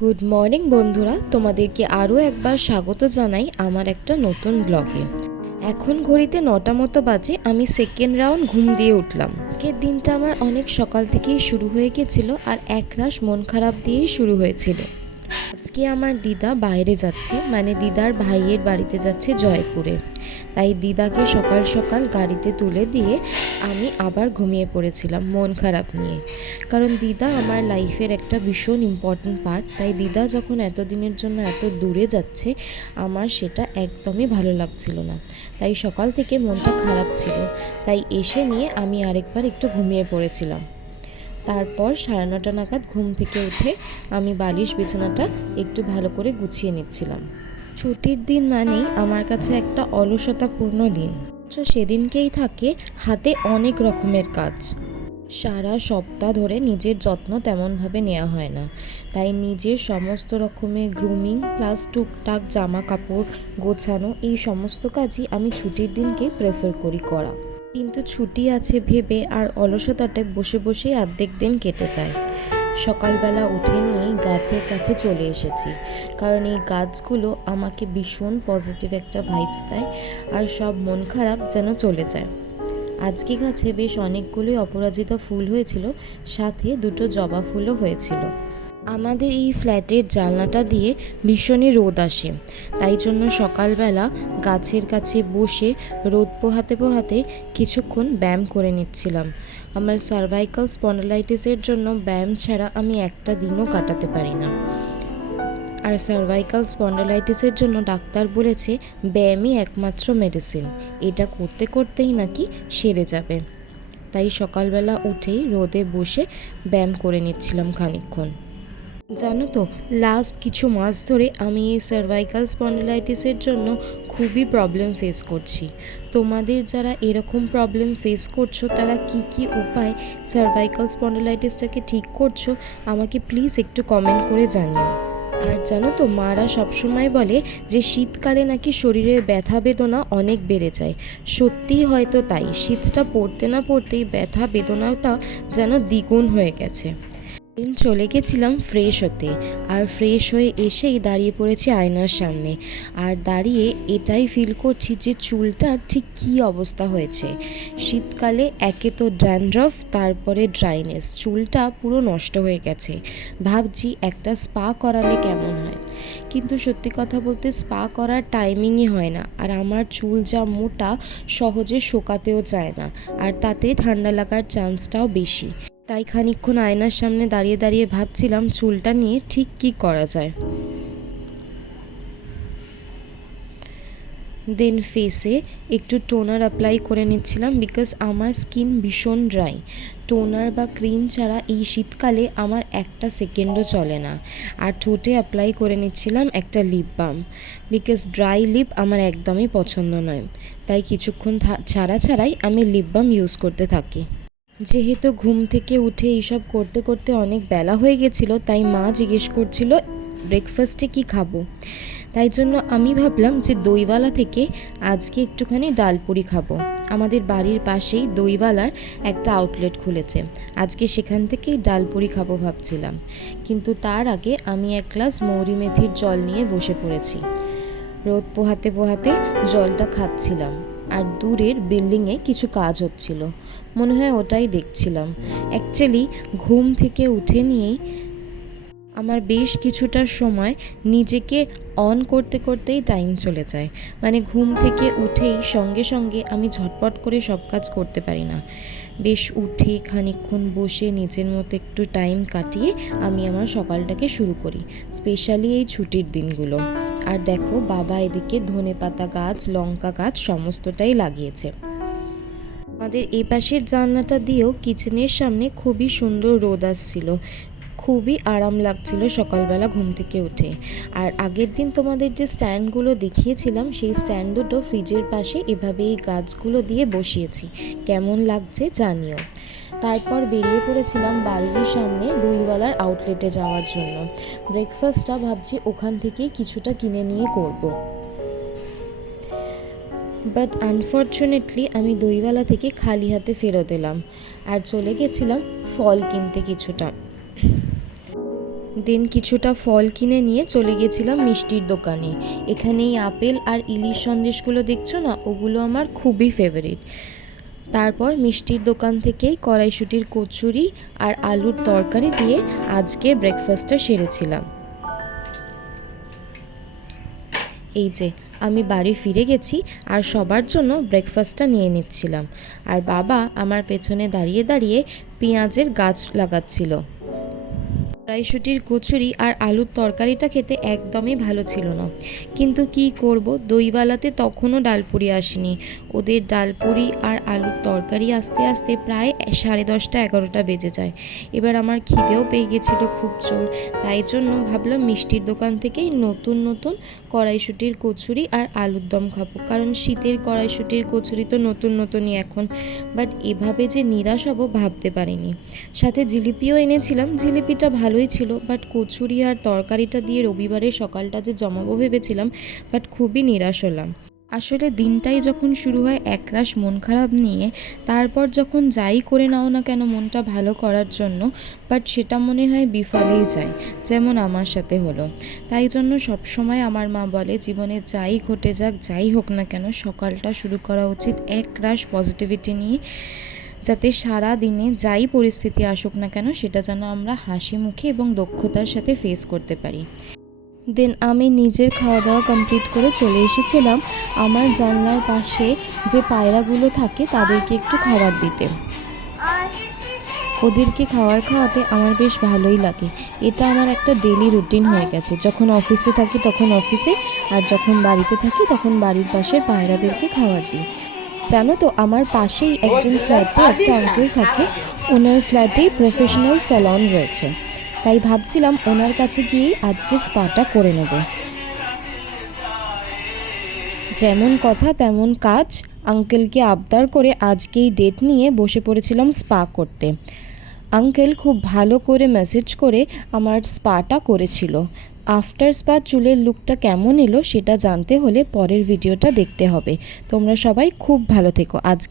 Good morning বন্ধুরা, তোমাদেরকে আরও একবার স্বাগত জানাই আমার একটা নতুন ব্লগে। এখন ঘড়িতে 9টা মতো বাজে, আমি সেকেন্ড রাউন্ড ঘুম দিয়ে উঠলাম। আজকের দিনটা আমার অনেক সকাল থেকেই শুরু হয়ে গেছিলো আর একরাশ মন খারাপ দিয়েই শুরু হয়েছিল। আজকে আমার দিদা বাইরে যাচ্ছে, মানে দিদার ভাইয়ের বাড়িতে যাচ্ছে জয়পুরে। তাই দিদাকে সকাল সকাল গাড়িতে তুলে দিয়ে আমি আবার ঘুমিয়ে পড়েছিলাম মন খারাপ নিয়ে। কারণ দিদা আমার লাইফের একটা ভীষণ ইম্পর্ট্যান্ট পার্ট। তাই দিদা যখন এতদিনের জন্য এত দূরে যাচ্ছে, আমার সেটা একদমই ভালো লাগছিল না। তাই সকাল থেকে মনটা খারাপ ছিল। তাই এসে নিয়ে আমি আরেকবার একটু ঘুমিয়ে পড়েছিলাম। তারপর 9:30 নাগাদ ঘুম থেকে উঠে আমি বালিশ বিছানাটা একটু ভালো করে গুছিয়ে নিচ্ছিলাম। ছুটির দিন মানেই আমার কাছে একটা অলসতাপূর্ণ দিন। সেদিনকেই থাকে হাতে অনেক রকমের কাজ। সারা সপ্তাহ ধরে নিজের যত্ন তেমনভাবে নেওয়া হয় না। তাই নিজের সমস্ত রকমের গ্রুমিং প্লাস টুকটাক জামা কাপড় গোছানো, এই সমস্ত কাজই আমি ছুটির দিনকেই প্রেফার করি করা। কিন্তু ছুটি আছে ভেবে আর অলসতাটা বসে বসেই অর্ধেক দিন কেটে যায়। সকালবেলা উঠে নিয়েই গাছের কাছে চলে এসেছি, কারণ এই গাছগুলো আমাকে ভীষণ পজিটিভ একটা ভাইবস দেয় আর সব মন খারাপ যেন চলে যায়। আজকে গাছে বেশ অনেকগুলোই অপরাজিতা ফুল হয়েছিল, সাথে 2টো জবা ফুলও হয়েছিল। আমাদের এই ফ্ল্যাটের জানলাটা দিয়ে ভীষণই রোদ আসে, তাই জন্য সকালবেলা গাছের কাছে বসে রোদ পোহাতে পোহাতে কিছুক্ষণ ব্যায়াম করে নিচ্ছিলাম। আমার সার্ভাইকাল স্পন্ডালাইটিসের জন্য ব্যায়াম ছাড়া আমি একটা দিনও কাটাতে পারি না। আর সার্ভাইকাল স্পন্ডালাইটিসের জন্য ডাক্তার বলেছে ব্যায়ামই একমাত্র মেডিসিন, এটা করতে করতেই নাকি সেরে যাবে। তাই সকালবেলা উঠেই রোদে বসে ব্যায়াম করে নিচ্ছিলাম খানিকক্ষণ। জানো তো, লাস্ট কিছু মাস ধরে আমি এই সার্ভাইকাল স্পন্ডিলাইটিসের জন্য খুবই প্রবলেম ফেস করছি। তোমাদের যারা এরকম প্রবলেম ফেস করছো, তারা কি উপায় সার্ভাইকাল স্পন্ডিলাইটিসটাকে ঠিক করছো, আমাকে প্লিজ একটু কমেন্ট করে জানিও। আর জানো তো, মারা সবসময় বলে যে শীতকালে নাকি শরীরের ব্যথা বেদনা অনেক বেড়ে যায়। সত্যিই হয়তো তাই, শীতটা পড়তে না পড়তেই ব্যথা বেদনাটা যেন দ্বিগুণ হয়ে গেছে। চলে গেছিলাম ফ্রেশ হতে, আর ফ্রেশ হয়ে এসেই দাঁড়িয়ে পড়েছি আয়নার সামনে। আর দাঁড়িয়ে এটাই ফিল করছি যে চুলটার ঠিক কী অবস্থা হয়েছে। শীতকালে একে তো ড্যান্ড্রফ, তারপরে ড্রাইনেস, চুলটা পুরো নষ্ট হয়ে গেছে। ভাবছি একটা স্পা করালে কেমন হয়, কিন্তু সত্যি কথা বলতে স্পা করার টাইমিংই হয় না। আর আমার চুল যা মোটা, সহজে শোকাতেও চায় না, আর তাতে ঠান্ডা লাগার চান্সটাও বেশি। তাই খানিকক্ষণ আয়নার সামনে দাঁড়িয়ে দাঁড়িয়ে ভাবছিলাম চুলটা নিয়ে ঠিক কী করা যায়। দেন ফেসে একটু টোনার অ্যাপ্লাই করে নিচ্ছিলাম, বিকজ আমার স্কিন ভীষণ ড্রাই। টোনার বা ক্রিম ছাড়া এই শীতকালে আমার একটা সেকেন্ডও চলে না। আর ঠোঁটে অ্যাপ্লাই করে নিচ্ছিলাম একটা lip balm, because dry lip আমার একদমই পছন্দ নয়। তাই কিছুক্ষণ ছাড়াই আমি লিপ বাম ইউজ করতে থাকি। যেহেতু ঘুম থেকে উঠে এইসব করতে করতে অনেক বেলা হয়ে গেছিলো, তাই মা জিজ্ঞেস করছিল ব্রেকফাস্টে কি খাবো। তাই জন্য আমি ভাবলাম যে দইওয়ালা থেকে আজকে একটুখানি ডালপুরি খাবো। আমাদের বাড়ির পাশেই দইওয়ালার একটা আউটলেট খুলেছে, আজকে সেখান থেকেই ডালপুরি খাবো ভাবছিলাম। কিন্তু তার আগে আমি এক গ্লাস মৌরি মেথির জল নিয়ে বসে পড়েছি। রোদ পোহাতে পোহাতে জলটা খাচ্ছিলাম, আর দূরের বিল্ডিংয়ে কিছু কাজ হচ্ছিল, মনে হয় ওটাই দেখছিলাম। অ্যাকচুয়ালি ঘুম থেকে উঠে নিয়েই আমার বেশ কিছুটা সময় নিজেকে অন করতে করতেই টাইম চলে যায়। মানে ঘুম থেকে উঠেই সঙ্গে সঙ্গে আমি ঝটপট করে সব কাজ করতে পারি না। বেশ উঠে খানিকক্ষণ বসে নিজের মতো একটু টাইম কাটিয়ে আমি আমার সকালটাকে শুরু করি, স্পেশালি এই ছুটির দিনগুলো। আর দেখো, বাবা এদিকে ধনেপাতা গাছ, লঙ্কা গাছ সমস্তটাই লাগিয়েছে। আমাদের এই পাশের জানলাটা দিয়েও কিচেনের সামনে খুবই সুন্দর রোদ আসছিল, খুবই আরাম লাগছিল সকালবেলা ঘুম থেকে উঠে। আর আগের দিন তোমাদের যে স্ট্যান্ডগুলো দেখিয়েছিলাম, সেই স্ট্যান্ড দুটো ফ্রিজের পাশে এভাবে এই গাছগুলো দিয়ে বসিয়েছি, কেমন লাগছে জানিও। তারপর বেরিয়ে পড়েছিলাম বাড়ির সামনে দইওয়ালার আউটলেটে যাওয়ার জন্য। ব্রেকফাস্টটা ভাবছি ওখান থেকেই কিছুটা কিনে নিয়ে করব। বাট আনফর্চুনেটলি আমি দইওয়ালা থেকে খালি হাতে ফেরত এলাম, আর চলে গেছিলাম ফল কিনতে কিছুটা। দেন কিছুটা ফল কিনে নিয়ে চলে গেছিলাম মিষ্টির দোকানে। এখানে এই আপেল আর ইলিশ সন্দেশগুলো দেখছো না, ওগুলো আমার খুবই ফেভারিট। তারপর মিষ্টির দোকান থেকেই কড়াইশুঁটির কচুরি আর আলুর তরকারি দিয়ে আজকে ব্রেকফাস্টটা সেরেছিলাম। এই যে আমি বাড়ি ফিরে গেছি আর সবার জন্য ব্রেকফাস্টটা নিয়ে নিচ্ছিলাম, আর বাবা আমার পেছনে দাঁড়িয়ে দাঁড়িয়ে পেঁয়াজের গাছ লাগাচ্ছিল। কড়াইশুঁটির কচুরি আর আলুর তরকারিটা খেতে একদমই ভালো ছিল না, কিন্তু কি করব, দইওয়ালাতে তখনও ডালপুরি আসেনি। ওদের ডালপুরি আর আলুর তরকারি আসতে আসতে প্রায় 10:30 11টা বেজে যায়। এবার আমার খিদেও পেয়ে গেছিলো খুব জোর, তাই জন্য ভাবলাম মিষ্টির দোকান থেকেই নতুন নতুন কড়াইশুঁটির কচুরি আর আলুর দম খাবো, কারণ শীতের কড়াইশুঁটির কচুরি তো নতুন নতুনই এখন, বাট এভাবে যে নিরাশ হব ভাবতে পারিনি। সাথে জিলিপিও এনেছিলাম, জিলিপিটা ভালোই ছিল, বাট কচুরি আর তরকারিটা দিয়ে রবিবারের সকালটা যে জমাবো ভেবেছিলাম, বাট খুবই নিরাশ হলাম। আসলে দিনটাই যখন শুরু হয় একরাশ মন খারাপ নিয়ে, তারপর যখন যাই করে নাও না কেন মনটা ভালো করার জন্য, বাট সেটা মনে হয় বিফলেই যায়, যেমন আমার সাথে হলো। তাই জন্য সবসময় আমার মা বলে জীবনে যাই ঘটে যাক, যাই হোক না কেন, সকালটা শুরু করা উচিত একরাশ পজিটিভিটি নিয়ে, যাতে সারা দিনে যাই পরিস্থিতি আসুক না কেন সেটা যেন আমরা হাসি মুখে এবং দক্ষতার সাথে ফেস করতে পারি। দেন আমি নিজের খাওয়া দাওয়া কমপ্লিট করে চলে এসেছিলাম আমার জানলার পাশে যে পায়রাগুলো থাকে তাদেরকে একটু খাবার দিতে। ওদেরকে খাওয়াতে আমার বেশ ভালোই লাগে। এটা আমার একটা ডেলি রুটিন হয়ে গেছে, যখন অফিসে থাকি তখন অফিসে, আর যখন বাড়িতে থাকি তখন বাড়ির পাশে পায়রাদেরকে খাবার দিই। জানো তো, আমার পাশেই একজন ফ্ল্যাটে একটা আঙ্কেল থাকে, ওনার ফ্ল্যাটেই প্রফেশনাল স্যালন রয়েছে, তাই ভাবছিলাম ওনার কাছে গিয়েই আজকে স্পাটা করে নেব। যেমন কথা তেমন কাজ, আঙ্কেলকে আবদার করে আজকেই ডেট নিয়ে বসে পড়েছিলাম স্পা করতে। আঙ্কেল খুব ভালো করে ম্যাসেজ করে আমার স্পাটা করেছিল। আফটার স্পা চুলের লুকটা কেমন এলো সেটা জানতে হলে পরের ভিডিওটা দেখতে হবে। তোমরা সবাই খুব ভালো থেকো। আজকে